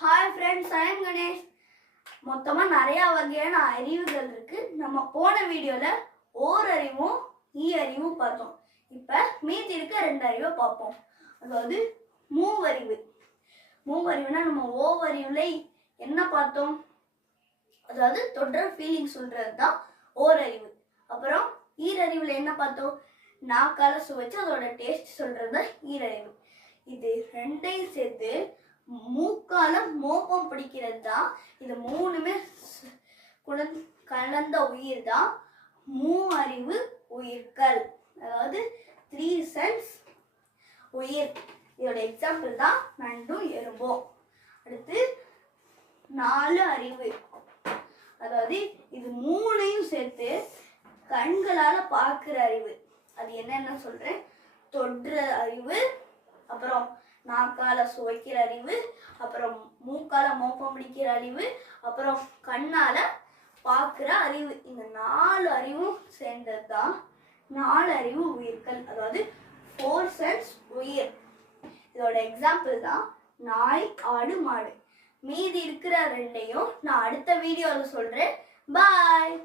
Hi friends I'm Ganesh மொத்தமாக நிறையா வகையான அறிவுகள் இருக்குது நம்ம போன வீடியோவில் ஓர் அறிவும் ஈ அறிவும் பார்த்தோம். இப்போ மீதி இருக்க ரெண்டு அறிவை பார்ப்போம். அதாவது மூவறிவு. மூவறிவுனா நம்ம ஓவறிவில் என்ன பார்த்தோம்? அதாவது தொடர் ஃபீலிங் சொல்கிறது தான் ஓரறிவு. அப்புறம் ஈரறிவில் என்ன பார்த்தோம்? நாக்கால சுவைச்சு அதோட டேஸ்ட் சொல்கிறது தான் ஈரறிவு. இது ரெண்டையும் சேர்த்து மூக்கால மோப்பம் பிடிக்கிறது தான் இது மூணுமே குழந் கலந்த உயிர் தான் மூ அறிவு உயிர்கள். அதாவது த்ரீ சென்ஸ் உயிர். இதோட எக்ஸாம்பிள் தான் நண்டும் எறும்பும். அடுத்து நாலு அறிவு. அதாவது இது மூணையும் சேர்த்து கண்களால பார்க்குற அறிவு. அது என்னென்ன சொல்றேன்? தொடுற அறிவு அப்புறம் நாக்கால சுவைக்கிற அறிவு அப்புறம் மூக்கால மோப்பம் பிடிக்கிற அறிவு அப்புறம் கண்ணால பார்க்குற அறிவு. இந்த நாலு அறிவும் சேர்ந்தது தான் நாலு அறிவு உயிர்கள். அதாவது ஃபோர் சென்ஸ் உயிர். இதோட எக்ஸாம்பிள் தான் நாய் ஆடு மாடு. மீதி இருக்கிற ரெண்டையும் நான் அடுத்த வீடியோவில் சொல்கிறேன் பாய்